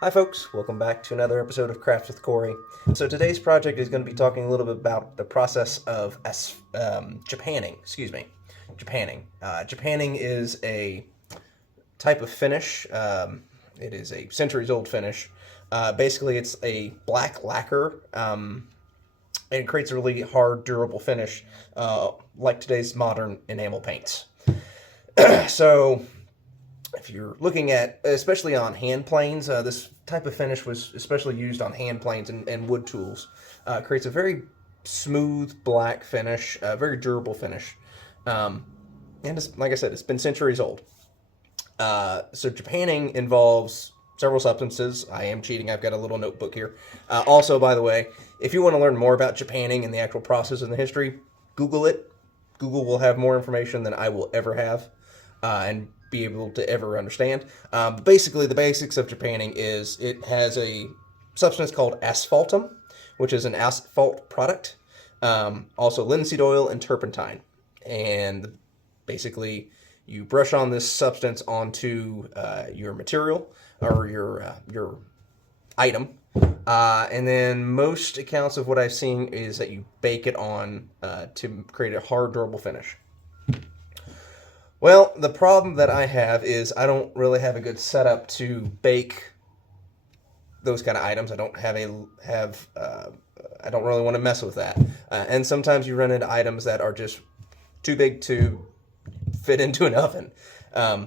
Hi folks, welcome back to another episode of Crafts with Corey. So today's project is going to be talking a little bit about the process of Japanning. Japanning is a type of finish. It is a centuries old finish. Basically, it's a black lacquer, and it creates a really hard, durable finish, like today's modern enamel paints. So if you're looking at, especially on hand planes, this type of finish was especially used on hand planes and wood tools. Creates a very smooth black finish, very durable finish. And it's, like I said, it's been centuries old. So Japanning involves several substances. I am cheating. I've got a little notebook here. Also, by the way, if you want to learn more about Japanning and the actual process and the history, Google it. Google will have more information than I will ever have. And be able to ever understand. But basically, the basics of Japanning is it has a substance called asphaltum, which is an asphalt product. Also, linseed oil and turpentine. And basically, you brush on this substance onto your material or your item. And then most accounts of what I've seen is that you bake it on to create a hard, durable finish. Well, the problem that I have is I don't really have a good setup to bake those kind of items. I don't I don't really want to mess with that. And sometimes you run into items that are just too big to fit into an oven.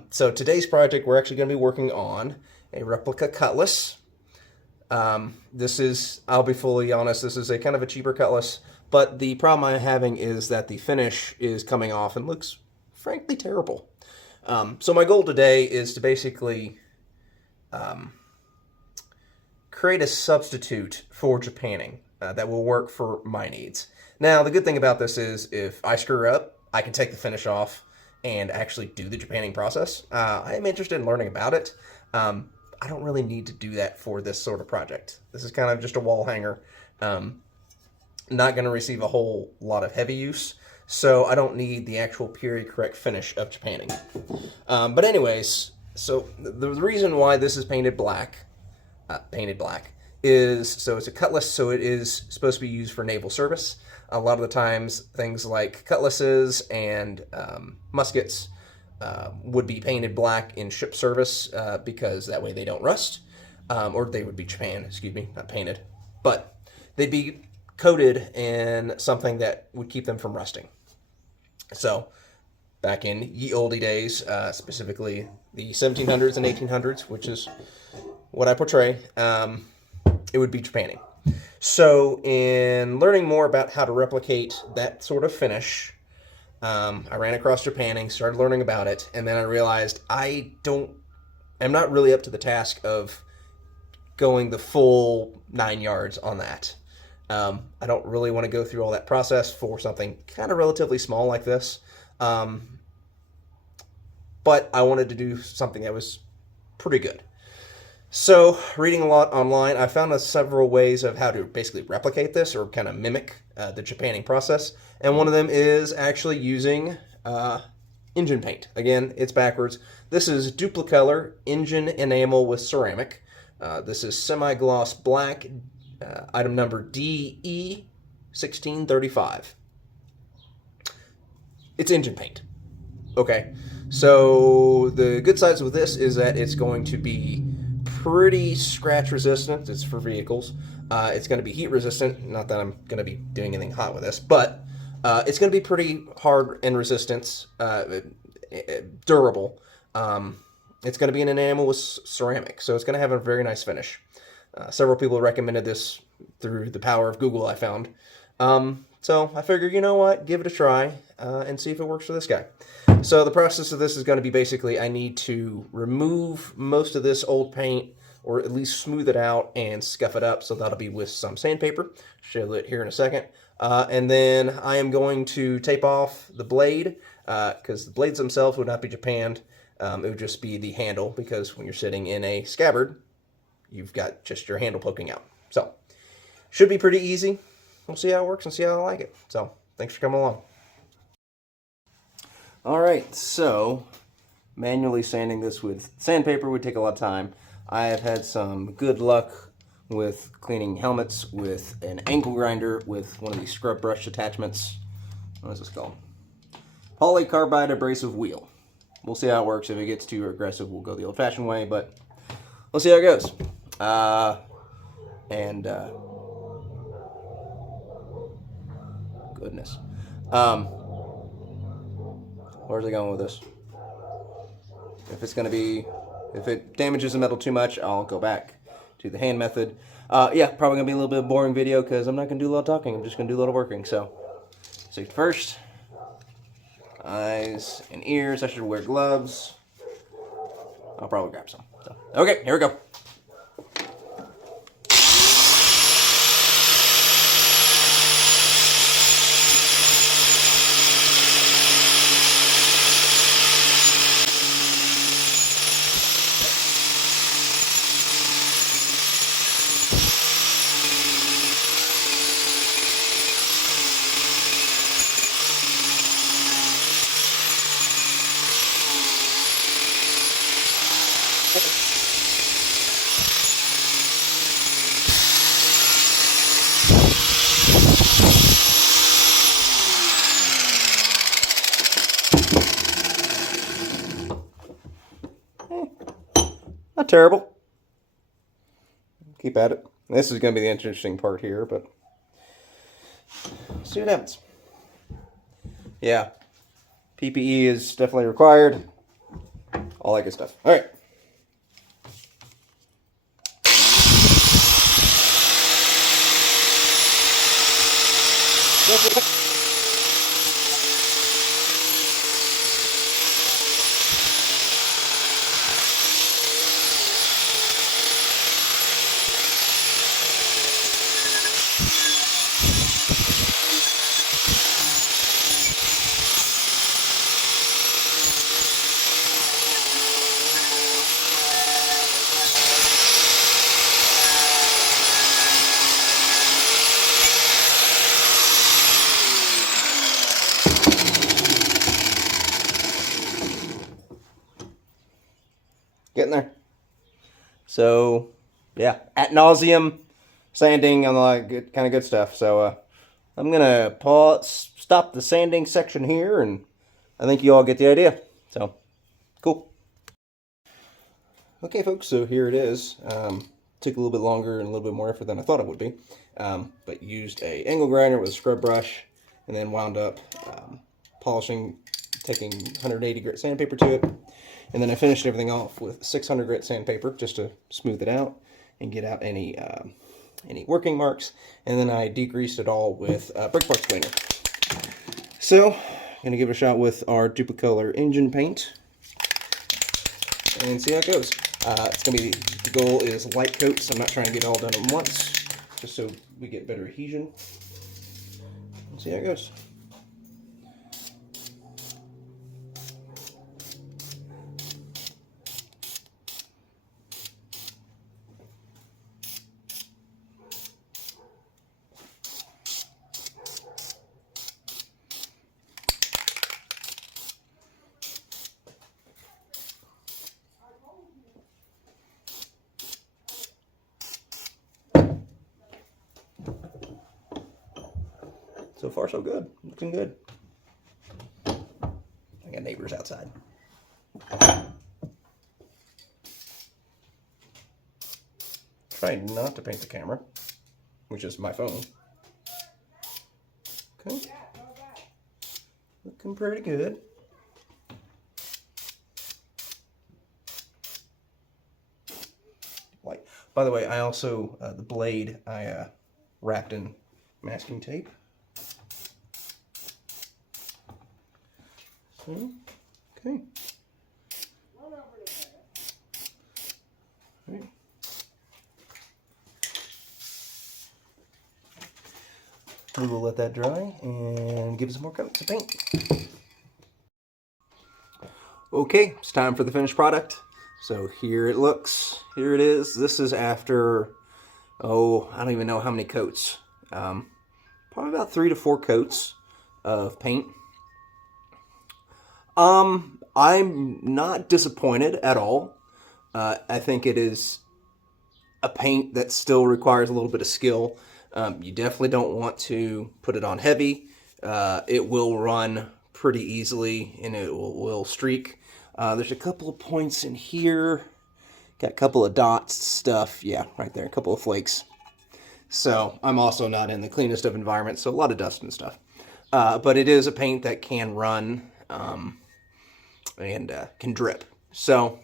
So today's project, we're actually going to be working on a replica cutlass. This is, I'll be fully honest, this is a kind of a cheaper cutlass, but the problem I'm having is that the finish is coming off and looks frankly terrible. So my goal today is to basically create a substitute for Japanning that will work for my needs. Now, the good thing about this is if I screw up, I can take the finish off and actually do the Japanning process. I am interested in learning about it. I don't really need to do that for this sort of project. This is kind of just a wall hanger. Not going to receive a whole lot of heavy use. So I don't need the actual period correct finish of Japanning. But anyways, so the reason why this is painted black, is so it's a cutlass, so it is supposed to be used for naval service. A lot of the times, things like cutlasses and muskets would be painted black in ship service because that way they don't rust, or they would be Japan, excuse me, not painted, but they'd be coated in something that would keep them from rusting. So, back in ye olde days, specifically the 1700s and 1800s, which is what I portray, it would be Japanning. So, in learning more about how to replicate that sort of finish, I ran across Japanning, started learning about it, and then I realized I'm not really up to the task of going the full 9 yards on that. I don't really want to go through all that process for something kind of relatively small like this. But I wanted to do something that was pretty good. So, reading a lot online, I found several ways of how to basically replicate this or kind of mimic the Japanning process. And one of them is actually using engine paint. Again, it's backwards. This is Dupli-Color engine enamel with ceramic. This is semi-gloss black. Item number DE1635. It's engine paint. Okay, so the good sides with this is that it's going to be pretty scratch resistant. It's for vehicles. It's going to be heat resistant. Not that I'm going to be doing anything hot with this, but it's going to be pretty hard and resistant, durable. It's going to be an enamel with ceramic, so it's going to have a very nice finish. Several people recommended this through the power of Google, I found. So I figured, you know what, give it a try and see if it works for this guy. So the process of this is going to be basically I need to remove most of this old paint or at least smooth it out and scuff it up. So that'll be with some sandpaper. Show it here in a second. And then I am going to tape off the blade because the blades themselves would not be japanned. It would just be the handle because when you're sitting in a scabbard, you've got just your handle poking out. So, should be pretty easy. We'll see how it works and see how I like it. So, thanks for coming along. Alright, so, manually sanding this with sandpaper would take a lot of time. I have had some good luck with cleaning helmets with an angle grinder with one of these scrub brush attachments. What is this called? Polycarbide abrasive wheel. We'll see how it works. If it gets too aggressive, we'll go the old-fashioned way, but we'll see how it goes. Goodness. Where's it going with this? If it damages the metal too much, I'll go back to the hand method. Yeah, probably gonna be a little bit of a boring video because I'm not gonna do a lot of talking. I'm just gonna do a lot of working. So first, eyes and ears. I should wear gloves. I'll probably grab some. So, okay, here we go. Not terrible. Keep at it. This is going to be the interesting part here, but see what happens. Yeah, PPE is definitely required. All that good stuff. All right. Getting there. So, yeah, ad nauseum sanding on the kind of good stuff. So, I'm gonna stop the sanding section here, and I think you all get the idea. So, cool. Okay, folks. So here it is. Took a little bit longer and a little bit more effort than I thought it would be, but used a angle grinder with a scrub brush, and then wound up polishing, taking 180 grit sandpaper to it. And then I finished everything off with 600 grit sandpaper just to smooth it out and get out any working marks. And then I degreased it all with brake parts cleaner. So, I'm going to give it a shot with our Dupli-Color engine paint and see how it goes. It's going to be, the goal is light coat, so I'm not trying to get it all done at once, just so we get better adhesion. Let's see how it goes. So far, so good. Looking good. I got neighbors outside. Trying not to paint the camera, which is my phone. Okay. Looking pretty good. Light. By the way, I also, the blade, I wrapped in masking tape. Okay. Right. We will let that dry and give it some more coats of paint. Okay, it's time for the finished product. So here it looks. Here it is. This is after, I don't even know how many coats. Probably about 3 to 4 coats of paint. I'm not disappointed at all. I think it is a paint that still requires a little bit of skill. You definitely don't want to put it on heavy. It will run pretty easily and it will streak. There's a couple of points in here. Got a couple of dots, stuff. Yeah, right there, a couple of flakes. So I'm also not in the cleanest of environments, so a lot of dust and stuff. But it is a paint that can run and can drip. So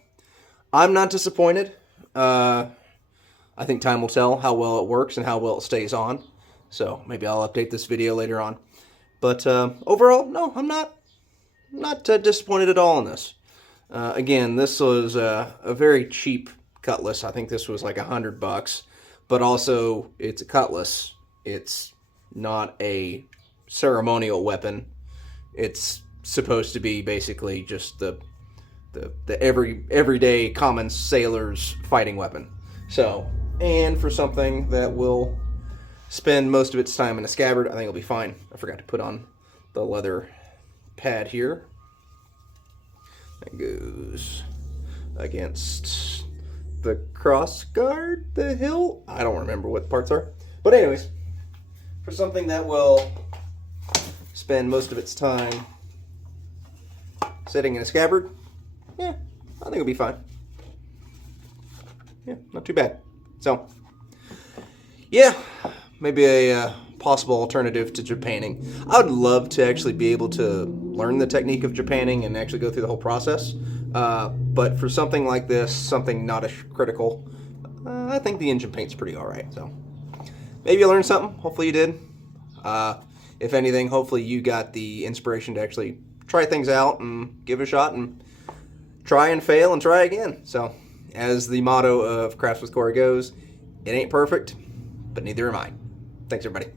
I'm not disappointed. I think time will tell how well it works and how well it stays on. So maybe I'll update this video later on. But overall, no, I'm not disappointed at all in this. Again, this was a very cheap cutlass. I think this was like $100, but also it's a cutlass. It's not a ceremonial weapon. It's supposed to be basically just the everyday common sailor's fighting weapon. So, and for something that will spend most of its time in a scabbard, I think it'll be fine. I forgot to put on the leather pad here. That goes against the cross guard, the hilt. I don't remember what the parts are. But anyways, for something that will spend most of its time sitting in a scabbard, yeah, I think it'll be fine. Yeah, not too bad. So, yeah, maybe a possible alternative to Japanning. I would love to actually be able to learn the technique of Japanning and actually go through the whole process. But for something like this, something not as critical, I think the engine paint's pretty alright. So maybe you learned something. Hopefully you did. If anything, hopefully you got the inspiration to actually try things out and give it a shot and try and fail and try again. So as the motto of Crafts with Corey goes, it ain't perfect, but neither am I. Thanks, everybody.